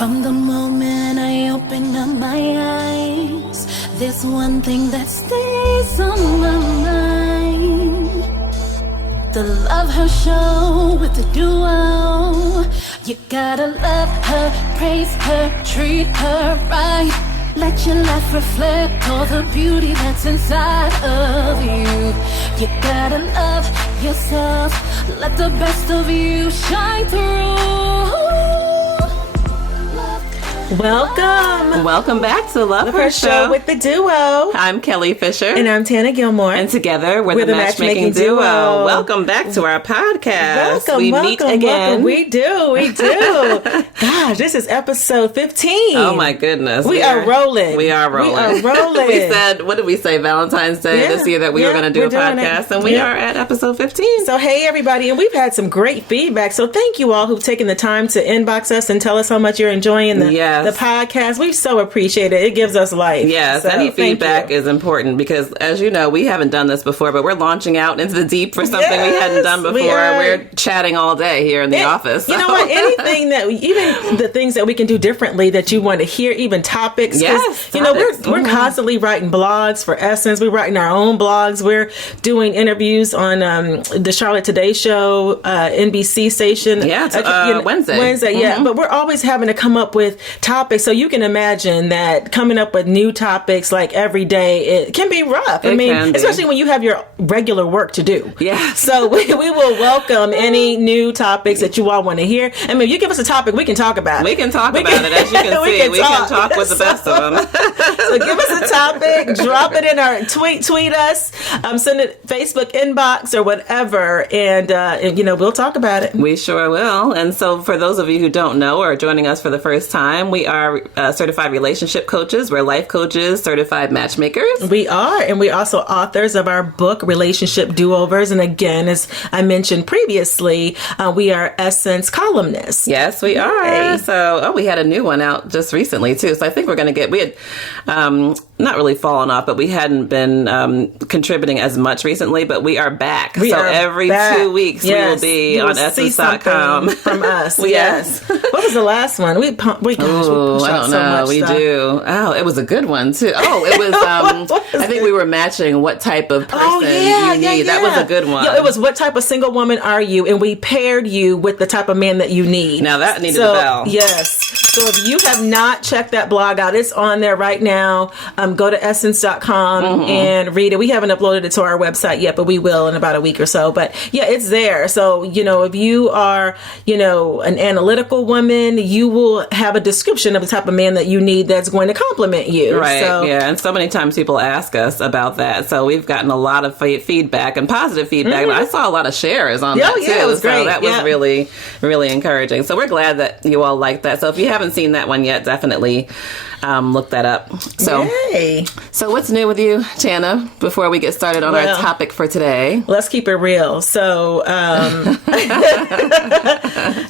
From the moment I open up my eyes, there's one thing that stays on my mind. The Love Her show with the duo. You gotta love her, praise her, treat her right. Let your life reflect all the beauty that's inside of you. You gotta love yourself. Let the best of you shine through. Welcome back to the Love Her Show with the duo. I'm Kelli Fisher. And I'm Tana Gilmore. And together we're the Matchmaking duo. Welcome back to our podcast. We meet again. We do. Gosh, this is episode 15. Oh my goodness. We are rolling. We said, what did we say, Valentine's Day this year that we were going to do a podcast, and we are at episode 15. So hey everybody, and we've had some great feedback. So thank you all who've taken the time to inbox us and tell us how much you're enjoying the podcast. We so appreciate it. It gives us life. Yes, so, any feedback is important because, as you know, we haven't done this before, but we're launching out into the deep for something we hadn't done before. We're chatting all day here in the office. So. You know what? Anything that, even the things that we can do differently that you want to hear, even topics. Yes, you know, we're constantly writing blogs for Essence. We're writing our own blogs. We're doing interviews on the Charlotte Today Show, NBC station. Wednesday, yeah. But we're always having to come up with topics, so you can imagine that coming up with new topics like every day, it can be rough. I mean, especially when you have your regular work to do. Yeah. So we will welcome any new topics that you all want to hear. I mean, if you give us a topic, we can talk about it. We can talk about it, as you can see. We can talk with the best of them. So give us a topic, drop it in our tweet us, send it Facebook inbox or whatever, and you know, we'll talk about it. We sure will. And so for those of you who don't know or are joining us for the first time, we are certified relationship coaches. We're life coaches, certified matchmakers. We are. And we're also authors of our book, Relationship Do-Overs. And again, as I mentioned previously, we are Essence columnists. Yes, we are. So, we had a new one out just recently, too. So I think we're going to we had not really fallen off, but we hadn't been contributing as much recently, but we are back. Every 2 weeks we will be on Essence.com. From us. Yes. What was the last one? We push I don't know. We do. Oh, it was a good one too. Oh, it was. I think we were matching what type of person you need. That was a good one. It was what type of single woman are you, and we paired you with the type of man that you need. Now that needed a bell. Yes. So if you have not checked that blog out, it's on there right now. Go to essence.com and read it. We haven't uploaded it to our website yet, but we will in about a week or so. But yeah, it's there. So, you know, if you are, you know, an analytical woman, you will have a description of the type of man that you need that's going to compliment you. Right. So, yeah. And so many times people ask us about that. So we've gotten a lot of feedback and positive feedback. I saw a lot of shares on that too. Yeah, it was great. So that was really, really encouraging. So we're glad that you all like that. So if you haven't seen that one yet, definitely look that up. So, So what's new with you, Tana, before we get started on our topic for today? Let's keep it real. So,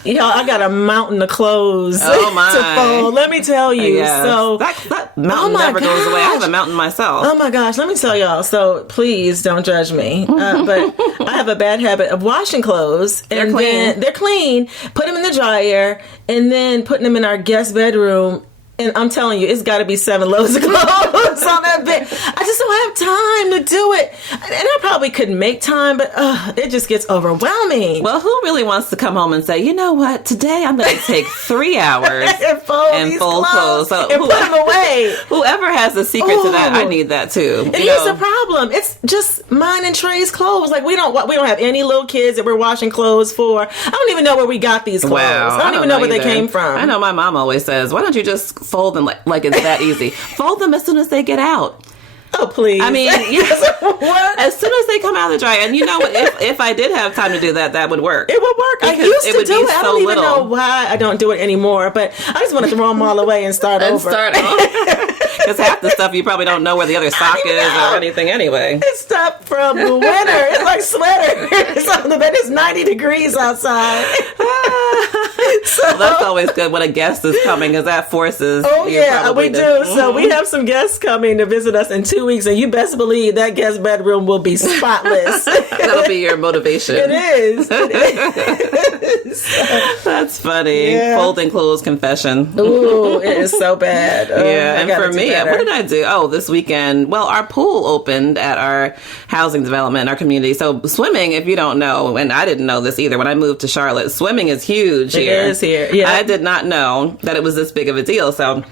you know, I got a mountain of clothes to fold. Let me tell you. Yes. So that mountain never goes away. I have a mountain myself. Oh my gosh. Let me tell y'all. So please don't judge me. But I have a bad habit of washing clothes. They're clean. They're clean. Put them in the dryer and then putting them in our guest bedroom. And I'm telling you, it's got to be 7 loads of clothes on that bed. I just don't have time to do it. And I probably could make time, but it just gets overwhelming. Well, who really wants to come home and say, you know what, today I'm going to take 3 hours and fold clothes so and put them away. Whoever has the secret to that, I need that too. And here's the problem. It's just mine and Trey's clothes. Like we don't have any little kids that we're washing clothes for. I don't even know where we got these clothes. Wow, I don't even know where they came from. I know my mom always says, why don't you just fold them like it's that easy. Fold them as soon as they get out. Oh, please. I mean, as soon as they come out of the dryer. And you know what? If I did have time to do that, that would work. It would work. I used to do it. I don't even know why I don't do it anymore. But I just want to throw them all away and start over. Because Because half the stuff you probably don't know where the other sock is or anything anyway. It's stuff from the winter. It's like sweaters on the bed. It's 90 degrees outside. So well, that's always good when a guest is coming, because that forces. Oh yeah, we do. Mm-hmm. So we have some guests coming to visit us in 2 weeks, and you best believe that guest bedroom will be spotless. That'll be your motivation. It is. It is. That's funny. Yeah. Folding clothes confession. Ooh, it is so bad. Yeah, and for me, what did I do? Oh, this weekend, well, our pool opened at our housing development in our community. So swimming, if you don't know, and I didn't know this either when I moved to Charlotte, swimming is huge here. It is here. Yeah. I did not know that it was this big of a deal. So,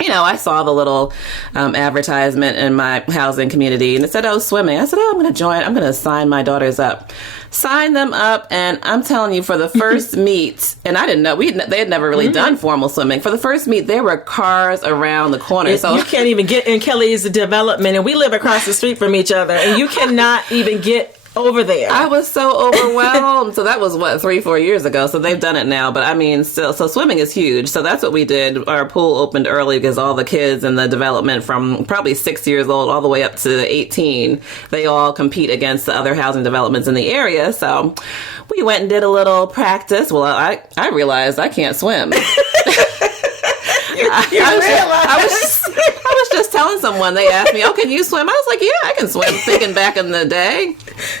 you know, I saw the little advertisement in my housing community, and it said, oh, swimming. I said, oh, I'm going to join. I'm going to sign my daughters up. Sign them up, and I'm telling you, for the first meet, and I didn't know, they had never really done formal swimming. For the first meet, there were cars around the corner. So you can't even get in Kelli's development, and we live across the street from each other, and you cannot even get over there. I was so overwhelmed. So that was 3-4 years ago. So they've done it now. But I mean, still, so swimming is huge. So that's what we did. Our pool opened early because all the kids in the development from probably 6 years old all the way up to 18, they all compete against the other housing developments in the area. So we went and did a little practice. Well, I realized I can't swim. I was just telling someone, they asked me, oh, can you swim? I was like, yeah, I can swim. Thinking back in the day.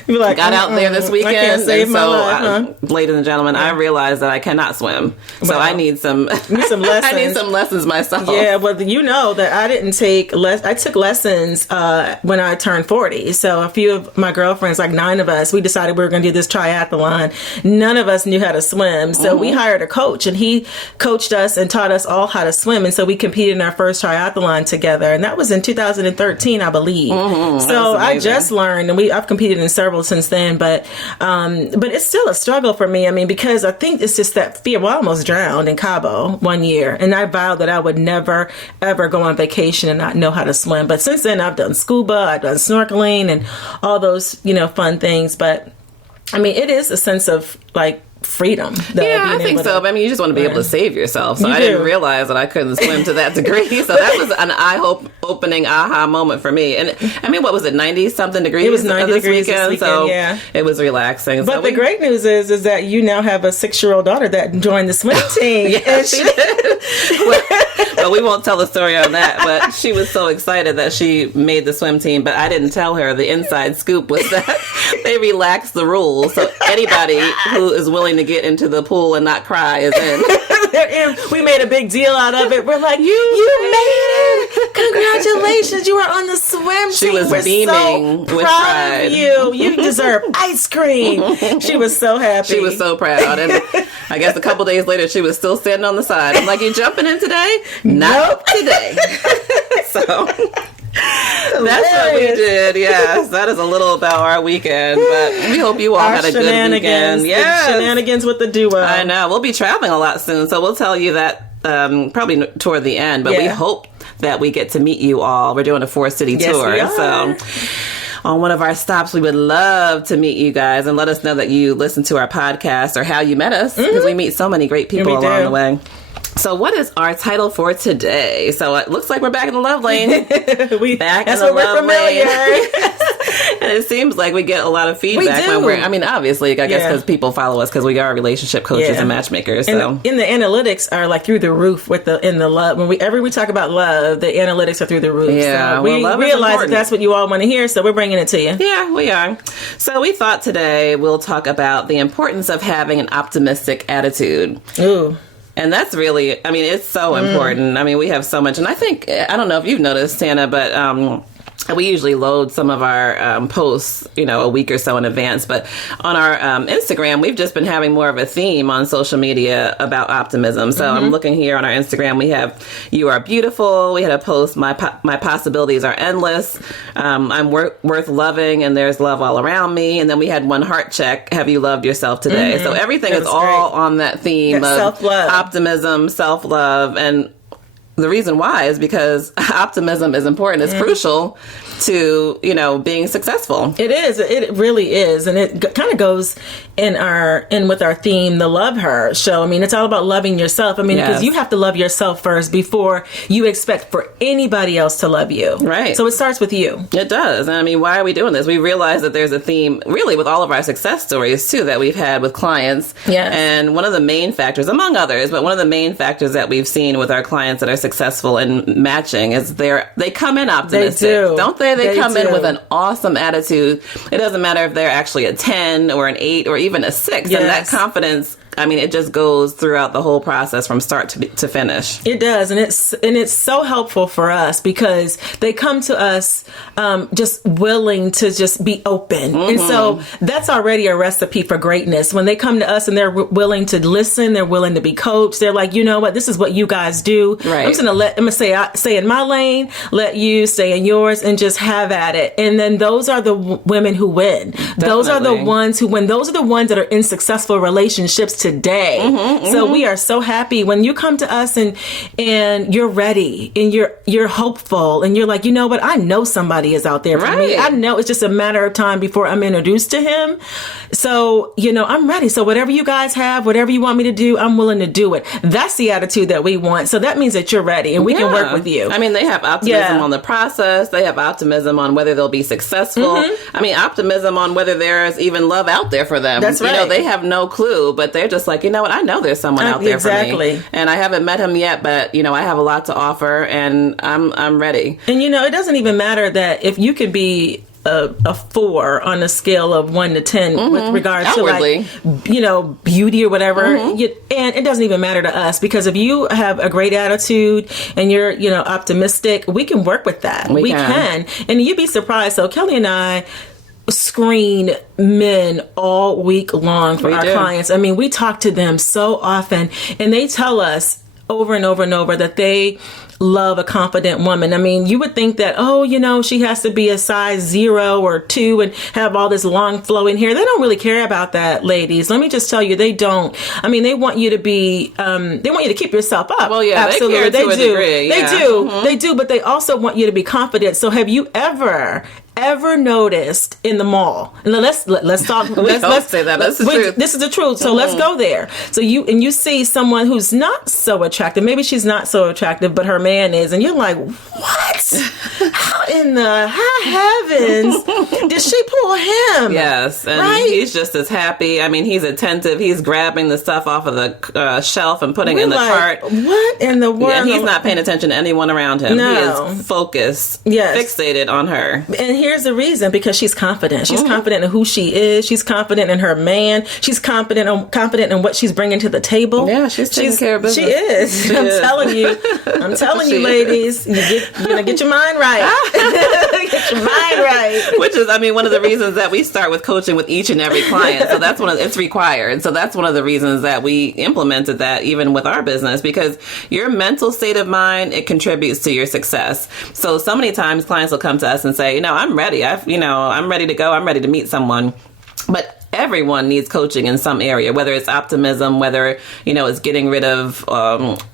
You're like, got out there this weekend. I can't save my life, ladies and gentlemen, I realized that I cannot swim. So I need some lessons. I need some lessons myself. Yeah, well, you know that I didn't take I took lessons when I turned 40. So a few of my girlfriends, like 9 of us, we decided we were going to do this triathlon. None of us knew how to swim. So we hired a coach, and he coached us and taught us all how to swim. And so we competed in our first triathlon together. And that was in 2013, I believe. So I just learned, and I've competed in several since then, but it's still a struggle for me. I mean, because I think it's just that fear. Well, I almost drowned in Cabo one year, and I vowed that I would never, ever go on vacation and not know how to swim. But since then, I've done scuba, I've done snorkeling, and all those, fun things. But I mean, it is a sense of like freedom. Yeah, I think so. But I mean, you just want to be able to save yourself. So I didn't realize that I couldn't swim to that degree. So that was an eye-opening aha moment for me. And I mean, what was it, 90-something degrees? It was 90 degrees this weekend, so it was relaxing. But the great news is that you now have a 6-year-old daughter that joined the swim team. Yeah, she did. Well, we won't tell the story on that, but she was so excited that she made the swim team. But I didn't tell her the inside scoop was that they relaxed the rules. So anybody who is willing to get into the pool and not cry is in. They're in. We made a big deal out of it. We're like, you made it! Congratulations, you are on the swim team. She was beaming with pride. Of you. You deserve ice cream. She was so happy. She was so proud. And I guess a couple days later, she was still standing on the side. I'm like, you jumping in today? Not today. So that's what we did. Yes, that is a little about our weekend, but we hope you all had a good weekend. Yes, shenanigans with the duo. I know. We'll be traveling a lot soon, so we'll tell you that probably toward the end, but we hope that we get to meet you all. We're doing a 4-city tour. We are. So on one of our stops, we would love to meet you guys and let us know that you listen to our podcast or how you met us, because we meet so many great people along the way. So what is our title for today? So it looks like we're back in the love lane. That's what we're familiar. And it seems like we get a lot of feedback when we're, I mean, obviously, I guess because people follow us because we are relationship coaches and matchmakers. So. And the analytics are like through the roof in the love. When we talk about love, the analytics are through the roof. Yeah, so we realize that that's what you all want to hear, so we're bringing it to you. Yeah, we are. So we thought today we'll talk about the importance of having an optimistic attitude. Ooh. And that's really, I mean, it's so important. I mean, we have so much. And I think, I don't know if you've noticed, Tana, but we usually load some of our posts, a week or so in advance. But on our Instagram, we've just been having more of a theme on social media about optimism. So I'm looking here on our Instagram. We have "You Are Beautiful." We had a post, My possibilities are endless. I'm worth loving, and there's love all around me. And then we had one heart check. Have you loved yourself today? So everything is all on that theme of self-love, optimism, self-love, and the reason why is because optimism is important. It's crucial to, being successful. It is. It really is. And it kind of goes in with our theme, the Love Her show. I mean, it's all about loving yourself. I mean, because you have to love yourself first before you expect for anybody else to love you. Right. So it starts with you. It does. And I mean, why are we doing this? We realize that there's a theme really with all of our success stories too that we've had with clients. Yes. And one of the main factors, among others, but one of the main factors that we've seen with our clients that are successful in matching is they come in optimistic. They do. Don't they? They come in with an awesome attitude. It doesn't matter if they're actually a 10 or an 8 or even a 6. Yes. And that confidence, I mean, it just goes throughout the whole process from start to finish. It does. And it's so helpful for us because they come to us just willing to just be open. And so that's already a recipe for greatness. When they come to us and they're willing to listen, they're willing to be coached. They're like, you know what, this is what you guys do. Right. I'm gonna stay in my lane, let you stay in yours, and just have at it. And then those are the women who win. Definitely. Those are the ones who win. Those are the ones that are in successful relationships today. So we are so happy when you come to us and you're ready and you're hopeful and you're like, you know what, I know somebody is out there for me. I know it's just a matter of time before I'm introduced to him. So, I'm ready. So whatever you guys have, whatever you want me to do, I'm willing to do it. That's the attitude that we want. So that means that you're ready and we can work with you. I mean, they have optimism on the process. They have optimism on whether they'll be successful. I mean, optimism on whether there's even love out there for them. That's right. They have no clue, but they're just like, you know what? I know there's someone out there for me. And I haven't met him yet, but, I have a lot to offer and I'm ready. And, it doesn't even matter that if you could be a 4 on a scale of 1 to 10 with regards outwardly to beauty or whatever. And it doesn't even matter to us because if you have a great attitude and you're, optimistic, we can work with that. We can. And you'd be surprised. So Kelli and I screen men all week long for our clients. I mean, we talk to them so often and they tell us over and over and over that they love a confident woman. I mean, you would think that, she has to be a size 0 or 2 and have all this long flowing hair. They don't really care about that, ladies. Let me just tell you, they don't. I mean, they want you to be, they want you to keep yourself up. Well, yeah, absolutely. They do. They do, but they also want you to be confident. So have you ever noticed in the mall? And let's talk. Let's say that. That's the truth. This is the truth. So let's go there. So you see someone who's not so attractive. Maybe she's not so attractive, but her man is, and you're like, what? How in the high heavens did she pull him? Yes, and he's just as happy. I mean, he's attentive. He's grabbing the stuff off of the shelf and putting it in the cart. What in the world? Yeah, and he's not paying attention to anyone around him. No. He is focused, fixated on her. And here's the reason, because she's confident. She's confident in who she is. She's confident in her man. She's confident in what she's bringing to the table. Yeah, she's taking care of business. She is. I'm telling you, ladies, you get your mind right. Get your mind right. Which is, I mean, one of the reasons that we start with coaching with each and every client. So that's it's required. So that's one of the reasons that we implemented that even with our business, because your mental state of mind, it contributes to your success. So many times clients will come to us and say, I'm ready. I'm ready to go. I'm ready to meet someone. But everyone needs coaching in some area, whether it's optimism, whether, it's getting rid of,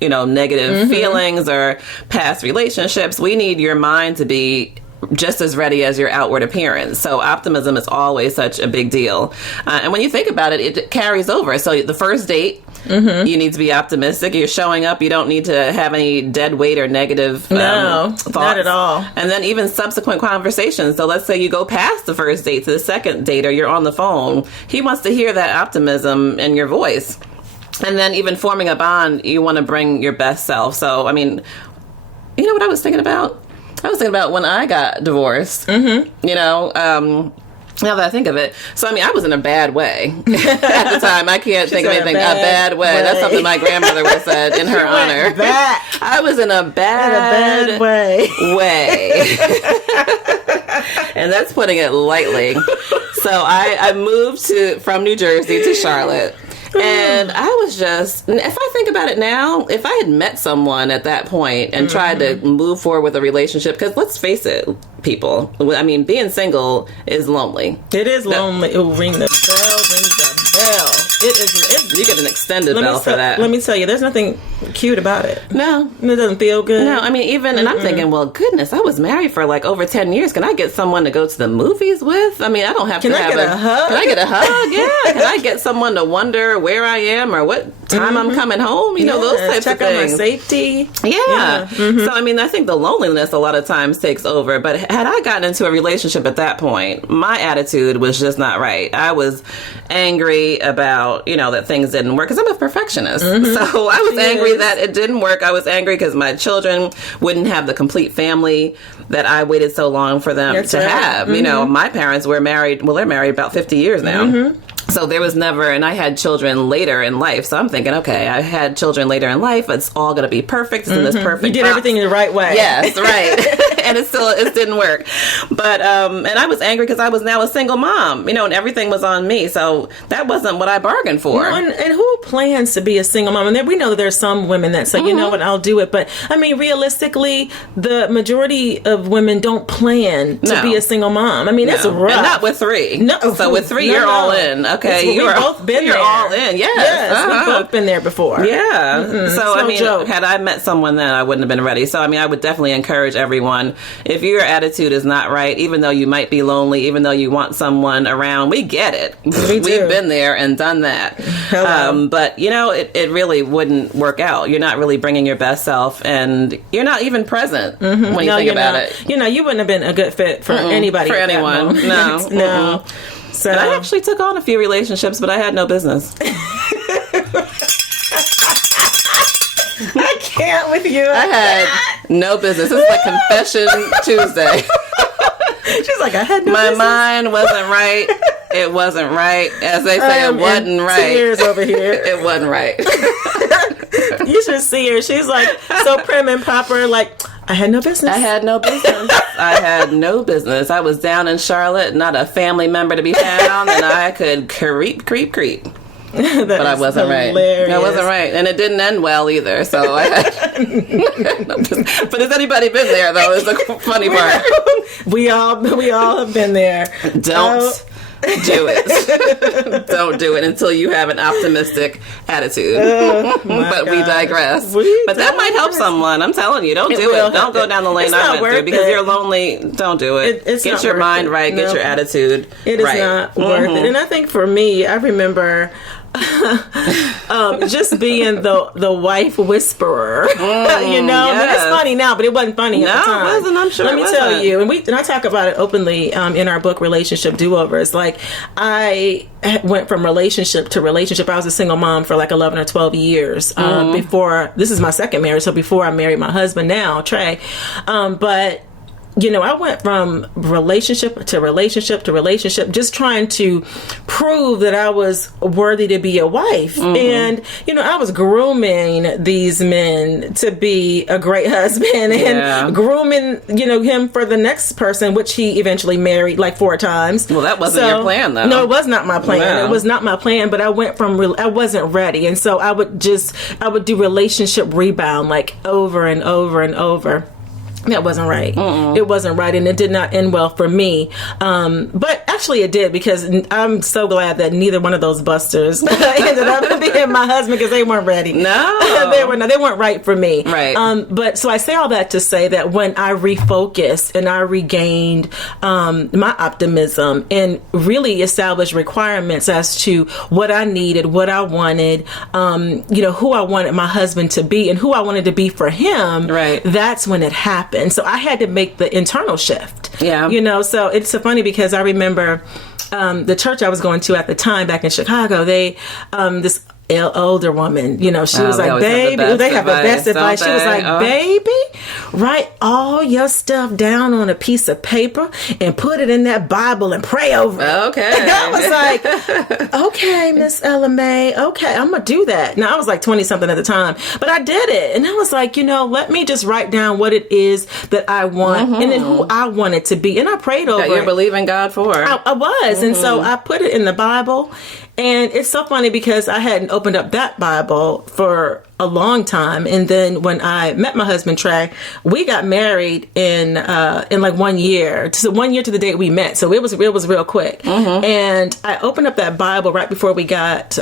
negative feelings or past relationships. We need your mind to be just as ready as your outward appearance. So optimism is always such a big deal. And when you think about it, it carries over. So the first date, you need to be optimistic. You're showing up. You don't need to have any dead weight or negative thoughts. Not at all. And then even subsequent conversations. So let's say you go past the first date to the second date, or you're on the phone. He wants to hear that optimism in your voice. And then even forming a bond, you want to bring your best self. So, I mean, you know what I was thinking about? I was thinking about when I got divorced, now that I think of it. So, I mean, I was in a bad way at the time. I can't think of anything. A bad way. That's something my grandmother would have said in her honor. I was in a bad way. And that's putting it lightly. So I moved from New Jersey to Charlotte. And I was just, if I think about it now, if I had met someone at that point and tried to move forward with a relationship, because let's face it, people, I mean, being single is lonely. It is lonely. It will ring the bell, ring the bell. It is. You get an extended bell for that. Let me tell you, there's nothing cute about it. No. It doesn't feel good. No, I mean, even, and I'm thinking, well, goodness, I was married for like over 10 years. Can I get someone to go to the movies with? I mean, I don't have to have a hug? Can I get a hug? Yeah. Can I get someone to wonder where I am or what time I'm coming home? You know, those types of things. Check on my safety. Yeah. So, I mean, I think the loneliness a lot of times takes over. But had I gotten into a relationship at that point, my attitude was just not right. I was angry about, you know, that things didn't work because I'm a perfectionist. So I was angry that it didn't work. I was angry because my children wouldn't have the complete family that I waited so long for them to have. You know, my parents were married. Well, they're married about 50 years now. So there was never, and I had children later in life. So I'm thinking, okay, I had children later in life. It's all going to be perfect. It's in this perfect You did box. everything the right way. Yes, right. And it didn't work. But, and I was angry because I was now a single mom, you know, and everything was on me. So that wasn't what I bargained for. No, and who plans to be a single mom? And we know that there's some women that say, you know what, I'll do it. But I mean, realistically, the majority of women don't plan to be a single mom. I mean, that's rough. And not with 3. No. So with 3, you're all in. Okay. We've both been there. You're all in. Yes. We've both been there before. Yeah. So, I mean, joke. had I met someone then, I wouldn't have been ready. So, I mean, I would definitely encourage everyone, if your attitude is not right, even though you might be lonely, even though you want someone around, we get it. We've been there and done that. But, you know, it really wouldn't work out. You're not really bringing your best self, and you're not even present when you think about it. You know, you wouldn't have been a good fit for anybody. For anyone. No. No. So and I actually took on a few relationships, but I had no business. I can't with you. I had no business. This is like Confession Tuesday. She's like, I had no My business. mind wasn't right. It wasn't right. As they say, it wasn't right. Tears over here. It wasn't right. You should see her. She's like so prim and proper, like, I had no business. I had no business. I had no business. I was down in Charlotte, not a family member to be found, and I could creep. But I wasn't hilarious. right. I wasn't right. And it didn't end well either. So I had no business. But has anybody been there, though, is the funny part. We all have been there. Don't do it. Don't do it until you have an optimistic attitude. But we digress. But that might help someone. I'm telling you, don't do it. Don't go down the lane I went through because you're lonely. Don't do it. Get your mind right. Get your attitude right. It is not worth it. And I think for me, I remember just being the wife whisperer. You know, I mean, it's funny now, but it wasn't funny at the time. No, it wasn't. I'm sure. Let me tell you, and I talk about it openly in our book, Relationship Do-Overs. Like, I went from relationship to relationship. I was a single mom for like 11 or 12 years before. This is my second marriage, so before I married my husband now, Trey. But you know, I went from relationship to relationship to relationship, just trying to prove that I was worthy to be a wife. And, you know, I was grooming these men to be a great husband and grooming, you know, him for the next person, which he eventually married like 4 times. Well, that wasn't your plan, though. No, it was not my plan. No. It was not my plan, but I went from, I wasn't ready. And so I would do relationship rebound like over and over and over. That wasn't right. It wasn't right, and it did not end well for me. But actually, it did, because I'm so glad that neither one of those busters ended up being my husband, because they weren't ready. No, they weren't right for me. Right. But so I say all that to say that when I refocused and I regained my optimism and really established requirements as to what I needed, what I wanted, you know, who I wanted my husband to be, and who I wanted to be for him. Right. That's when it happened. So I had to make the internal shift. Yeah. You know, so it's so funny because I remember the church I was going to at the time back in Chicago, they, this older woman, you know, she was like, baby, they have the best advice. She was like, baby, write all your stuff down on a piece of paper and put it in that Bible and pray over it. Okay. And I was like, okay, Miss Ella May, okay, I'm going to do that. Now, I was like 20 something at the time, but I did it. And I was like, you know, let me just write down what it is that I want and then who I want it to be. And I prayed over it. That you're believing God for. I was. And so I put it in the Bible. And it's so funny because I hadn't opened up that Bible for a long time, and then when I met my husband Trey, we got married in like 1 year. So 1 year to the date we met. So it was real quick. Mm-hmm. And I opened up that Bible right before we got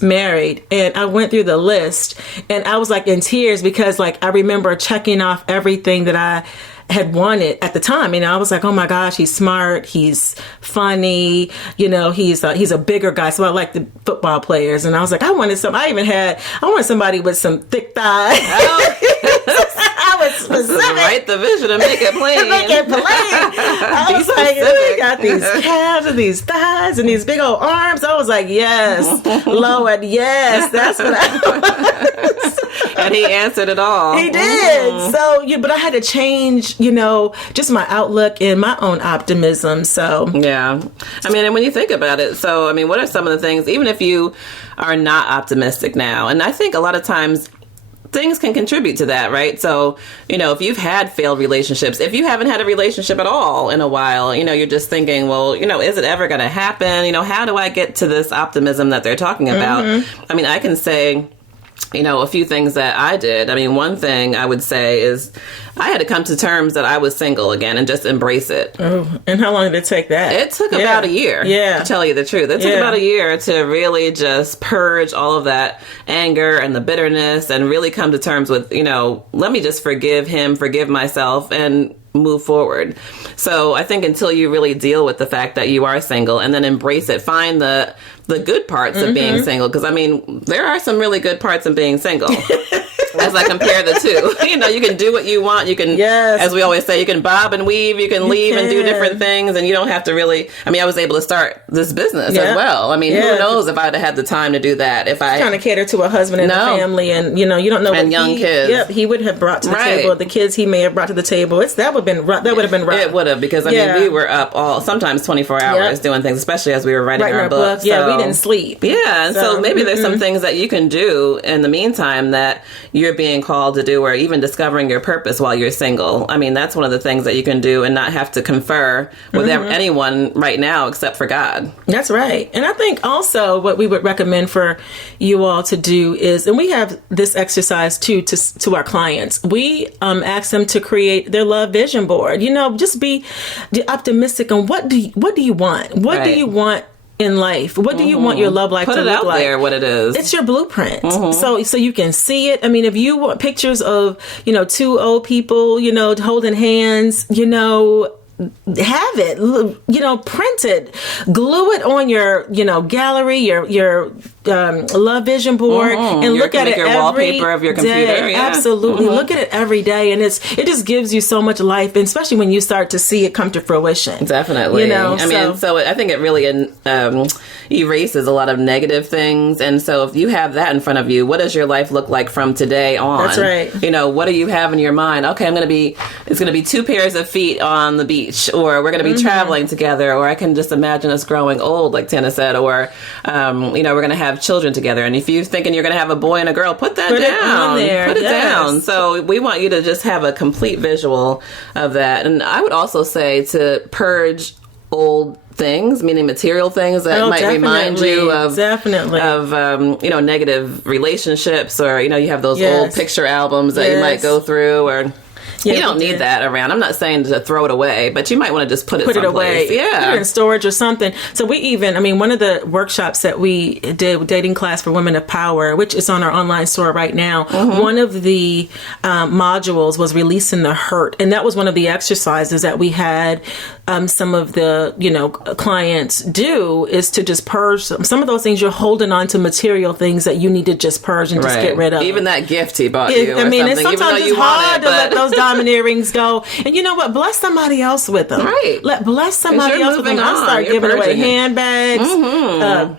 married, and I went through the list, and I was like in tears because like I remember checking off everything that I had wanted at the time. You know, I was like, oh my gosh, he's smart, he's funny, you know, he's a bigger guy. So I like the football players. And I was like, I wanted somebody with some thick thighs. Oh. I was specific. Write the vision and make it plain. I was like, we got these calves and these thighs and these big old arms. I was like, yes, Lord, yes, that's what I was. And he answered it all. He did. Mm-hmm. So, but I had to change, you know, just my outlook and my own optimism. So, yeah. I mean, and when you think about it, so, I mean, what are some of the things, even if you are not optimistic now? And I think a lot of times things can contribute to that, right? So, you know, if you've had failed relationships, if you haven't had a relationship at all in a while, you know, you're just thinking, well, you know, is it ever going to happen? You know, how do I get to this optimism that they're talking about? Mm-hmm. I mean, I can say, you know, a few things that I did. I mean, one thing I would say is I had to come to terms that I was single again and just embrace it. Oh, and how long did it take that? It took about a year, to tell you the truth. It took about a year to really just purge all of that anger and the bitterness and really come to terms with, you know, let me just forgive him, forgive myself, and move forward. So I think until you really deal with the fact that you are single and then embrace it, find the good parts of being single. Because, I mean, there are some really good parts of being single. As I compare the two. You know, you can do what you want. You can, as we always say, you can bob and weave. You can leave and do different things. And you don't have to really, I mean, I was able to start this business as well. I mean, who knows if I'd have had the time to do that. If I trying to cater to a husband and a family, and, you know, you don't know and what young kids. Yep, he would have brought to the table. The kids he may have brought to the table. That would have been rough. It would have, because, I mean, we were up sometimes 24 hours doing things, especially as we were writing our book. Yeah, we didn't sleep. Yeah, and so maybe there's some things that you can do in the meantime that you're being called to do, or even discovering your purpose while you're single. I mean, that's one of the things that you can do and not have to confer with anyone right now except for God. That's right. And I think also what we would recommend for you all to do is, and we have this exercise too to our clients, we ask them to create their love vision board. You know, just be optimistic on what do you want? What do you want in life? What do you want your love life to look like? Put it out there, what it is. It's your blueprint. So you can see it. I mean, if you want pictures of, you know, two old people, you know, holding hands, you know, have it, you know, print it, glue it on your, you know, gallery, your love vision board, and look at it your every wallpaper of your computer. day. Yeah. Absolutely. Look at it every day, and it just gives you so much life, and especially when you start to see it come to fruition. Definitely. You know, I mean, so I think it really erases a lot of negative things, and so if you have that in front of you, what does your life look like from today on? That's right. You know, what do you have in your mind? Okay, it's going to be 2 pairs of feet on the beach, or we're going to be traveling together, or I can just imagine us growing old, like Tana said, or, you know, we're going to have children together. And if you're thinking you're going to have a boy and a girl, put that down. It on there. Put it down. So we want you to just have a complete visual of that. And I would also say to purge old things, meaning material things that might remind you of you know, negative relationships, or, you know, you have those old picture albums that you might go through, or you don't need that around. I'm not saying to throw it away, but you might want to just put it away. Yeah. Put it in storage or something. So one of the workshops that we did, Dating Class for Women of Power, which is on our online store right now, one of the modules was releasing the hurt. And that was one of the exercises that we had some of the, you know, clients do, is to just purge some of those things. You're holding on to material things that you need to just purge and just get rid of. Even that gift he bought you. I mean, sometimes it's hard to let those diamond earrings go. And you know what? Bless somebody else with them. Right. Bless somebody else with them. I start giving away handbags,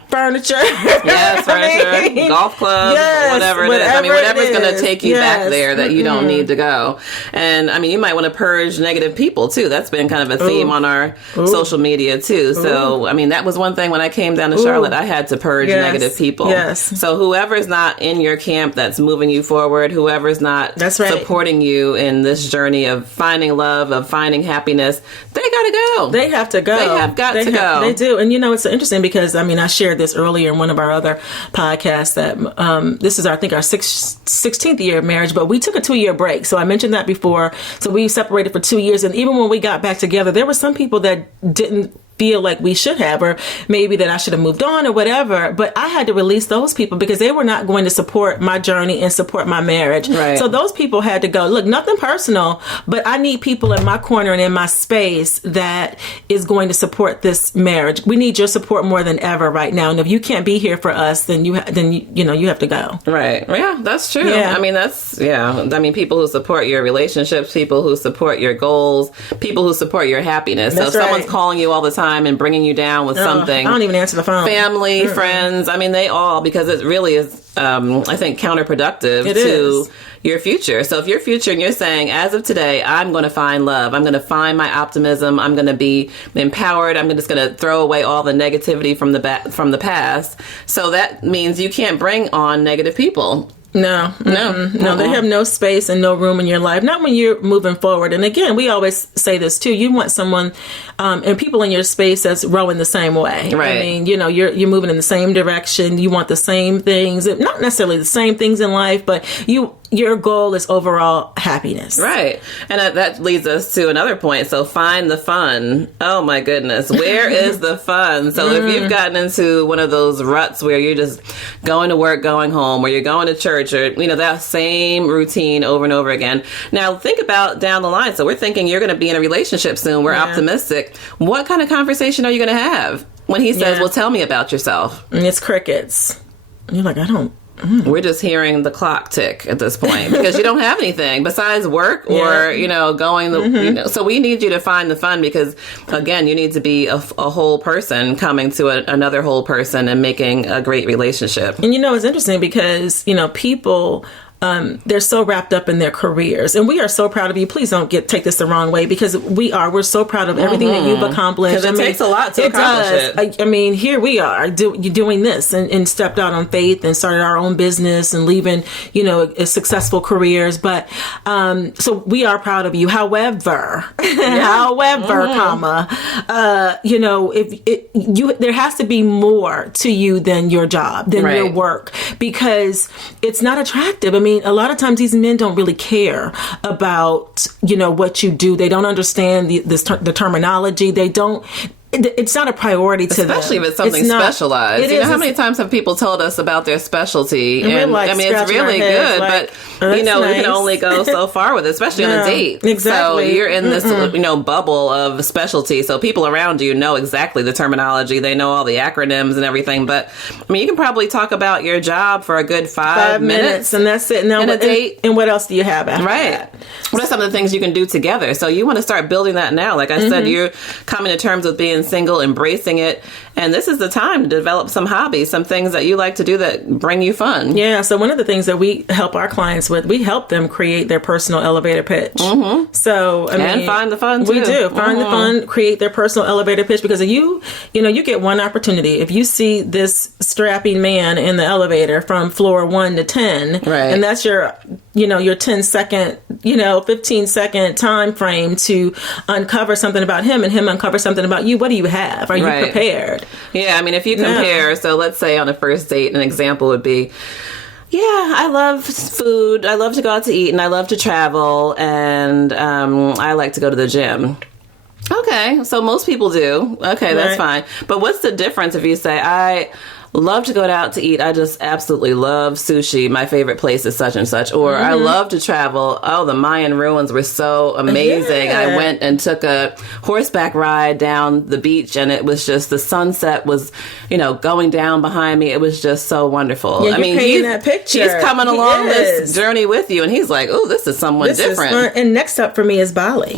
furniture. Yes, furniture, golf clubs, whatever it is. I mean, whatever's going to take you back there that you don't need to go. And I mean, you might want to purge negative people too. That's been kind of a theme on our social media too. So, I mean, that was one thing when I came down to Charlotte, I had to purge negative people. Yes. So whoever's not in your camp that's moving you forward, whoever's not supporting you in this this journey of finding love, of finding happiness, they gotta go. They have to go. They have got to go. They do. And it's interesting because I shared this earlier in one of our other podcasts that this is our 16th year of marriage, but we took a 2-year break. So I mentioned that before. So we separated for 2 years, and even when we got back together, there were some people that didn't feel like we should have, or maybe that I should have moved on or whatever. But I had to release those people because they were not going to support my journey and support my marriage. Right. So those people had to go. Look, nothing personal, but I need people in my corner and in my space that is going to support this marriage. We need your support more than ever right now. And if you can't be here for us, then you have to go. Right. Yeah, that's true. Yeah. People who support your relationships, people who support your goals, people who support your happiness. That's so if right. Someone's calling you all the time and bringing you down with something. I don't even answer the phone. Family, friends, they all, because it really is, I think, counterproductive to your future. So if your future and you're saying, as of today, I'm going to find love, I'm going to find my optimism, I'm going to be empowered, I'm just going to throw away all the negativity from the past. So that means you can't bring on negative people. No. They have no space and no room in your life. Not when you're moving forward. And again, we always say this too. You want someone and people in your space that's rowing the same way. Right. You're moving in the same direction. You want the same things, not necessarily the same things in life, but your goal is overall happiness. Right. And that leads us to another point. So find the fun. Oh my goodness. Where is the fun? So if you've gotten into one of those ruts where you're just going to work, going home, or you're going to church, or, that same routine over and over again. Now think about down the line. So we're thinking you're going to be in a relationship soon. We're optimistic. What kind of conversation are you going to have when he says, well, tell me about yourself? And it's crickets. You're like, I don't. We're just hearing the clock tick at this point because you don't have anything besides work or, going so we need you to find the fun because, again, you need to be a whole person coming to another whole person and making a great relationship. And, it's interesting because, people... they're so wrapped up in their careers, and we are so proud of you. Please don't take this the wrong way, because we're so proud of everything that you've accomplished. Because it takes a lot to accomplish it. Here we are you're doing this and stepped out on faith and started our own business and leaving, successful careers. But so we are proud of you. However, there has to be more to you than your job, than your work, because it's not attractive. A lot of times these men don't really care about, what you do. They don't understand the terminology. They don't. It's not a priority to them. Especially if it's something specialized. How many times have people told us about their specialty? And it's really good, but you can only go so far with it, especially on a date. Exactly. So you're in this, bubble of specialty. So people around you know exactly the terminology. They know all the acronyms and everything. But you can probably talk about your job for a good 5 minutes. And that's it. Now, in a date. And what else do you have after that? What are some of the things you can do together? So you want to start building that now. Like I said, you're coming to terms with being single, embracing it, and this is the time to develop some hobbies, some things that you like to do that bring you fun. Yeah, so one of the things that we help our clients with, we help them create their personal elevator pitch. So and find the fun too. We do find the fun, create their personal elevator pitch, because you get one opportunity. If you see this strapping man in the elevator from floor 1 to 10, and that's your 10-second, 15-second time frame to uncover something about him and him uncover something about you, what do you have? Are you prepared? Yeah, if you compare, so let's say on a first date, an example would be, I love food, I love to go out to eat, and I love to travel, and I like to go to the gym. Okay, so most people do. Okay, that's fine. But what's the difference if you say, I love to go out to eat, I just absolutely love sushi, my favorite place is such and such, or I love to travel, the Mayan ruins were so amazing, I went and took a horseback ride down the beach, and it was just, the sunset was going down behind me, it was just so wonderful. He's that picture. He's coming along this journey with you, and he's like, this is someone different. And next up for me is Bali.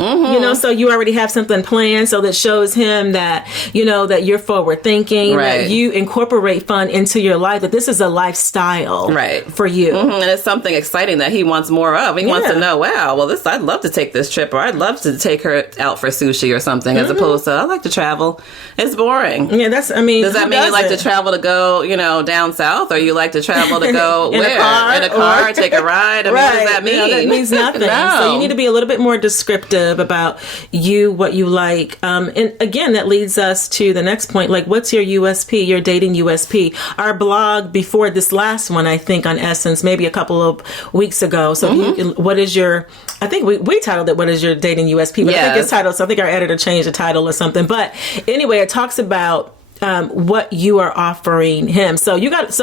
So you already have something planned, so that shows him that that you're forward thinking, that you incorporate fun into your life, that this is a lifestyle for you. And it's something exciting that he wants more of. He wants to know, wow, well, I'd love to take this trip, or I'd love to take her out for sushi or something, as opposed to, I like to travel. It's boring. Yeah, does that mean you like to travel to go, down south, or you like to travel to go in a car, take a ride? I mean, what does that mean? That means nothing. No. So you need to be a little bit more descriptive about what you like. And again, that leads us to the next point. Like, what's your USP, your dating USP? Our blog before this last one, I think, on Essence, maybe a couple of weeks ago. So what is your, I think we titled it, what is your dating USP? But I think it's titled, so I think our editor changed the title or something. But anyway, it talks about what you are offering him. So and it's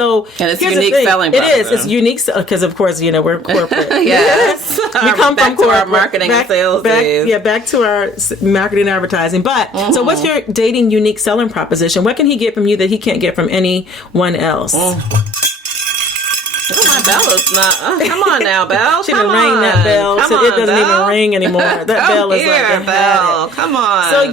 unique selling process. It's unique because of course we're corporate. Yes, we come from corporate, our marketing and sales days. Yeah, back to our marketing and advertising. But so what's your dating unique selling proposition? What can he get from you that he can't get from anyone else? My bell is not. Come on now, Belle. She didn't ring that bell. It doesn't even ring anymore. That bell is like Belle. Come on. So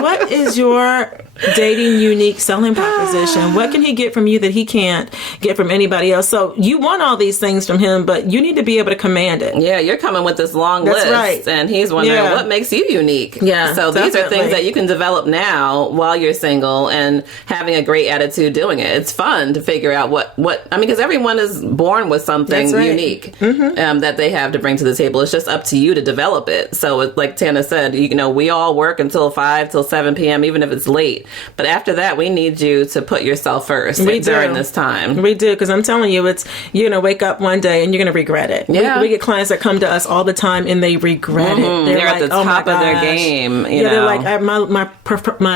what is your dating unique selling proposition? What can he get from you that he can't get from anybody else? So you want all these things from him, but you need to be able to command it. Yeah, you're coming with this long list. Right. And he's wondering what makes you unique. Yeah. So these are things that you can develop now while you're single and having a great attitude doing it. It's fun to figure out because everyone is born with something unique that they have to bring to the table. It's just up to you to develop it. So like Tana said, we all work until 5 till 7 p.m., even if it's late. But after that, we need you to put yourself first during this time. We do, because I'm telling you, you're going to wake up one day and you're going to regret it. Yeah. We get clients that come to us all the time and they regret it. They're like, at the top of their game. They're like, my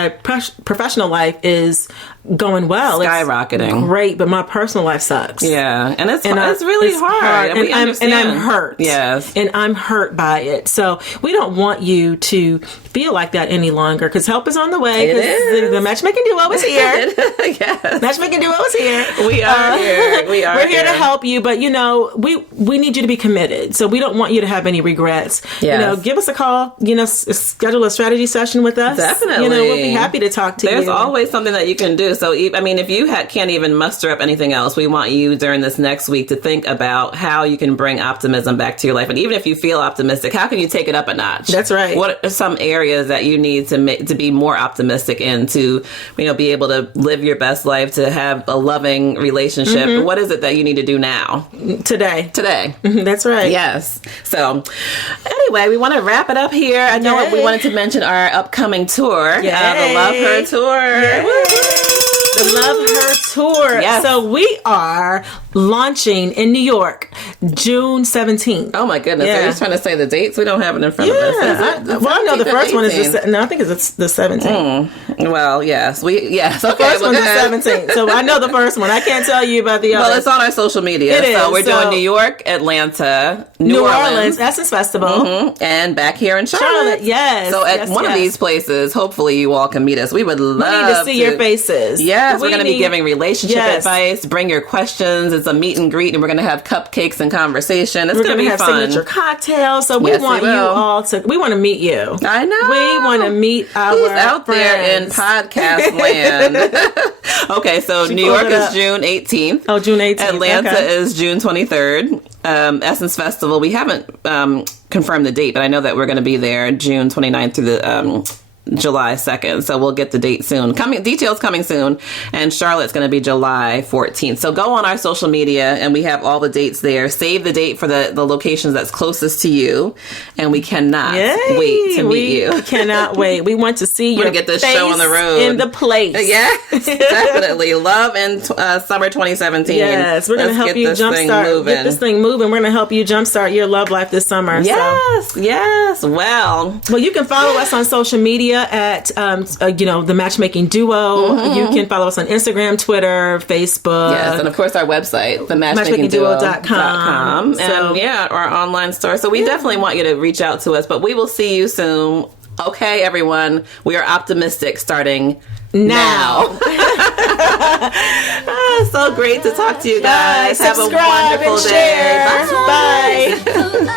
professional life is going well, skyrocketing, it's great, but my personal life sucks. Yeah, and it's really hard. And I'm hurt. Yes, and I'm hurt by it. So we don't want you to feel like that any longer, because help is on the way. The Matchmaking Duo is here. Yes, Matchmaking Duo is here. We are here. We're here to help you, but we need you to be committed. So we don't want you to have any regrets. Yes. Give us a call. Schedule a strategy session with us. Definitely, we'll be happy to talk to you. There's always something that you can do. So, if you can't even muster up anything else, we want you during this next week to think about how you can bring optimism back to your life. And even if you feel optimistic, how can you take it up a notch? That's right. What are some areas that you need to be more optimistic in, to be able to live your best life, to have a loving relationship? What is it that you need to do now? Today. That's right. Yes. So anyway, we want to wrap it up here. I know we wanted to mention our upcoming tour, the Love Her Tour. The Love Her Tour. Yes. So we are launching in New York, June 17th. Oh my goodness. Are you trying to say the dates? We don't have it in front of us. I know the first one is I think it's the 17th. Well, yes. Okay, the first one's the 17th. So I know the first one. I can't tell you about the other. Well, it's on our social media. It is. So we're doing New York, Atlanta, New Orleans, Essence Festival, and back here in Charlotte. Yes. So at one of these places, hopefully you all can meet us. We would love to see your faces. Yes, we're going to be giving relationship advice. Bring your questions. It's a meet and greet, and we're going to have cupcakes and conversation. It's going to be have fun. Signature cocktails. So we want you all to. We want to meet you. I know. We want to meet our Who's out friends there in podcast land. Okay, so New York is June 18th. Oh, June 18th. Atlanta is June 23rd. Essence Festival, we haven't confirmed the date, but I know that we're going to be there June 29th through the July 2nd. So we'll get the date soon. Details coming soon. And Charlotte's going to be July 14th. So go on our social media and we have all the dates there. Save the date for the locations that's closest to you. And we cannot wait to meet you. We cannot wait. We want to see your get this face show on the road. In the place. Yes, definitely. Love in summer 2017. Yes, we're going to help you jumpstart. Get this thing moving. We're going to help you jumpstart your love life this summer. Yes. Well, you can follow us on social media at the Matchmaking Duo. You can follow us on Instagram, Twitter, Facebook. Yes, and of course our website, thematchmakingduo.com. And our online store. So we definitely want you to reach out to us, but we will see you soon. Okay, everyone, we are optimistic starting now. So great to talk to you guys. Have a wonderful day. Bye.